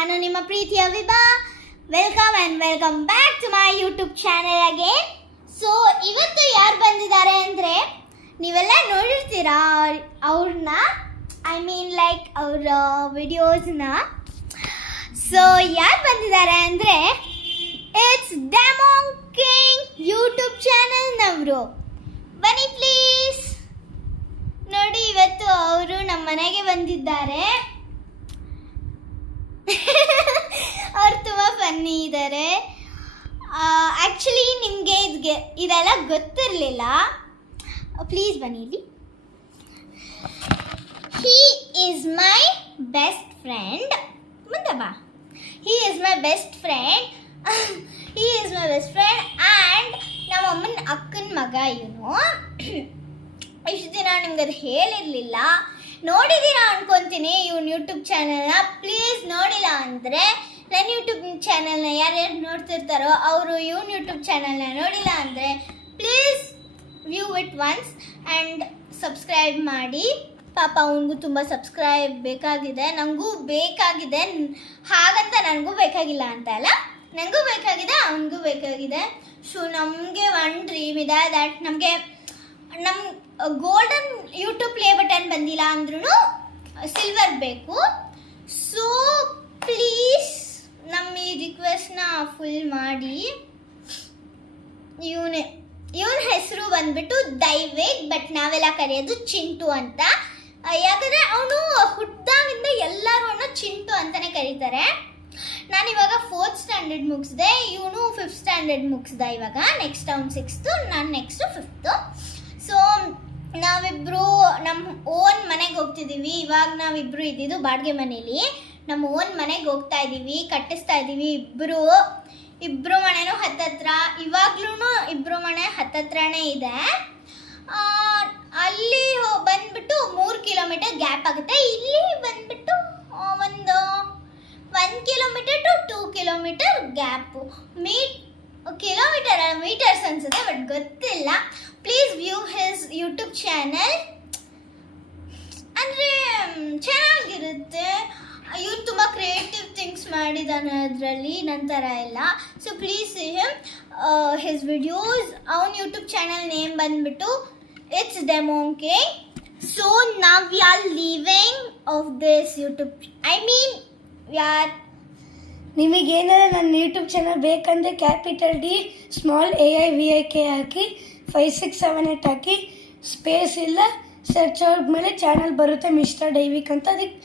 ನಾನು ನಿಮ್ಮ ಪ್ರೀತಿಯ Vibha. Welcome back to my YouTube channel again. So ಇವತ್ತು ಯಾರು ಬಂದಿದ್ದಾರೆ ಅಂದರೆ ನೀವೆಲ್ಲ ನೋಡಿರ್ತೀರಾ ಅವ್ರನ್ನ, ಐ ಮೀನ್ ಲೈಕ್ ಅವರ ವಿಡಿಯೋಸ್ನ. ಸೊ ಯಾರು ಬಂದಿದ್ದಾರೆ ಅಂದರೆ ಇಟ್ಸ್ ಡೆಮೋಂಗ್ ಕಿಂಗ್ ಯೂಟ್ಯೂಬ್ ಚಾನೆಲ್ನವರು. ಬನ್ನಿ ಪ್ಲೀಸ್. ನೋಡಿ, ಇವತ್ತು ಅವರು ನಮ್ಮ ಮನೆಗೆ ಬಂದಿದ್ದಾರೆ. ಅವ್ರು ತುಂಬ ಫನ್ನಿ ಇದ್ದಾರೆ. ಆ್ಯಕ್ಚುಲಿ ನಿಮಗೆ ಇದೆಲ್ಲ ಗೊತ್ತಿರಲಿಲ್ಲ. ಪ್ಲೀಸ್ ಬನ್ನಿ ಇಲ್ಲಿ. He is my best friend. ಮುಂದೆ ಬಾ. He is my best friend and ನಮ್ಮ ಅಮ್ಮನ ಅಕ್ಕನ ಮಗ ಇವನು. ಇಷ್ಟು ದಿನ ನಿಮ್ಗೆ ಅದು ಹೇಳಿರಲಿಲ್ಲ, ನೋಡಿದ್ದೀರಾ ಅನ್ಕೊತೀನಿ ಇವನು ಯೂಟ್ಯೂಬ್ ಚಾನಲ್ನ. ಪ್ಲೀಸ್ ನೋಡಿಲ್ಲ ಅಂದರೆ ನನ್ನ ಯೂಟ್ಯೂಬ್ ಚಾನಲ್ನ ಯಾರ್ಯಾರು ನೋಡ್ತಿರ್ತಾರೋ ಅವರು ಇವನು ಯೂಟ್ಯೂಬ್ ಚಾನಲ್ನ ನೋಡಿಲ್ಲ ಅಂದರೆ please view it once and subscribe ಮಾಡಿ. ಪಾಪ ಅವನಿಗೂ ತುಂಬ ಸಬ್ಸ್ಕ್ರೈಬ್ ಬೇಕಾಗಿದೆ, ನನಗೂ ಬೇಕಾಗಿದೆ. ಹಾಗಂತ ನನಗೂ ಬೇಕಾಗಿಲ್ಲ ಅಂತ ಅಲ್ಲ, ನನಗೂ ಬೇಕಾಗಿದೆ, ಅವನಿಗೂ ಬೇಕಾಗಿದೆ. ಸೊ ನಮಗೆ ಒನ್ ಡ್ರೀಮ್ ಇದೆ, ದ್ಯಾಟ್ ನಮಗೆ ನಮ್ಮ ಗೋಲ್ಡನ್ ಯೂಟ್ಯೂಬ್ ಪ್ಲೇ ಬಟನ್ ಬಂದಿಲ್ಲ ಅಂದ್ರೂ ಸಿಲ್ವರ್ ಬೇಕು. ಸೊ ಪ್ಲೀಸ್ ನಮ್ಮ ಈ ರಿಕ್ವೆಸ್ಟ್ನ ಫುಲ್ ಮಾಡಿ. ಇವನ ಹೆಸರು ಬಂದ್ಬಿಟ್ಟು ದೈವೇಕ್, ಬಟ್ ನಾವೆಲ್ಲ ಕರೆಯೋದು ಚಿಂಟು ಅಂತ. ಯಾಕಂದರೆ ಅವನು ಹುಟ್ಟಿದಾಗಿಂದ ಎಲ್ಲರೂ ಅವನು ಚಿಂಟು ಅಂತಲೇ ಕರೀತಾರೆ. ನಾನಿವಾಗ 4th ಸ್ಟ್ಯಾಂಡರ್ಡ್ ಮುಗಿಸಿದೆ, ಇವನು 5th ಸ್ಟ್ಯಾಂಡರ್ಡ್ ಮುಗಿಸ್ದೆ ಇವಾಗ. ನೆಕ್ಸ್ಟ್ ಅವ್ನು 6th, ನಾನು ನೆಕ್ಸ್ಟು 5th. ಸೊ ನಾವಿಬ್ಬರು ನಮ್ಮ ಓನ್ ಮನೆಗೆ ಹೋಗ್ತಿದ್ದೀವಿ. ಇವಾಗ ನಾವಿಬ್ಬರು ಇದ್ದಿದ್ದು ಬಾಡಿಗೆ ಮನೇಲಿ, ನಮ್ಮ ಓನ್ ಮನೆಗೆ ಹೋಗ್ತಾ ಇದ್ದೀವಿ, ಕಟ್ಟಿಸ್ತಾ ಇದ್ದೀವಿ. ಇಬ್ಬರು ಮನೆಯೂ ಹತ್ತತ್ರ. ಇವಾಗ್ಲೂ ಇಬ್ಬರು ಮನೆ ಹತ್ತತ್ರನೇ ಇದೆ. ಅಲ್ಲಿ ಬಂದ್ಬಿಟ್ಟು 3 ಕಿಲೋಮೀಟರ್ ಗ್ಯಾಪ್ ಆಗುತ್ತೆ. ಇಲ್ಲಿ ಬಂದ್ಬಿಟ್ಟು ಒಂದು 1 kilometre to 2 kilometre gap. Metres ಅನ್ಸುತ್ತೆ, ಬಟ್ ಗೊತ್ತಿಲ್ಲ. Please view his YouTube channel. ಅಂದರೆ ಚೆನ್ನಾಗಿರುತ್ತೆ. ಇವನು ತುಂಬ ಕ್ರಿಯೇಟಿವ್ ಥಿಂಗ್ಸ್ ಮಾಡಿದ್ದಾನೆ ಅದರಲ್ಲಿ, ನಂತರ ಎಲ್ಲ. So please see him his videos. ಅವನ ಯೂಟ್ಯೂಬ್ ಚಾನಲ್ ನೇಮ್ ಬಂದ್ಬಿಟ್ಟು ಇಟ್ಸ್ ಡೆಮೋಂಗ್ ಕಿಂಗ್. ಸೊ ನಾವ್ we are leaving of this YouTube, I mean ನಿಮಗೇನಾರ ನನ್ನ ಯೂಟ್ಯೂಬ್ ಚಾನಲ್ ಬೇಕಂದರೆ ಕ್ಯಾಪಿಟಲ್ D ಸ್ಮಾಲ್ AIVIK ಹಾಕಿ 5678 ಹಾಕಿ ಸ್ಪೇಸ್ ಇಲ್ಲ ಸರ್ಚ್ ಮೇಲೆ ಚಾನಲ್ ಬರುತ್ತೆ, ಮಿಸ್ಟರ್ ಡೈವಿಕ್ ಅಂತ. ಅದಕ್ಕೆ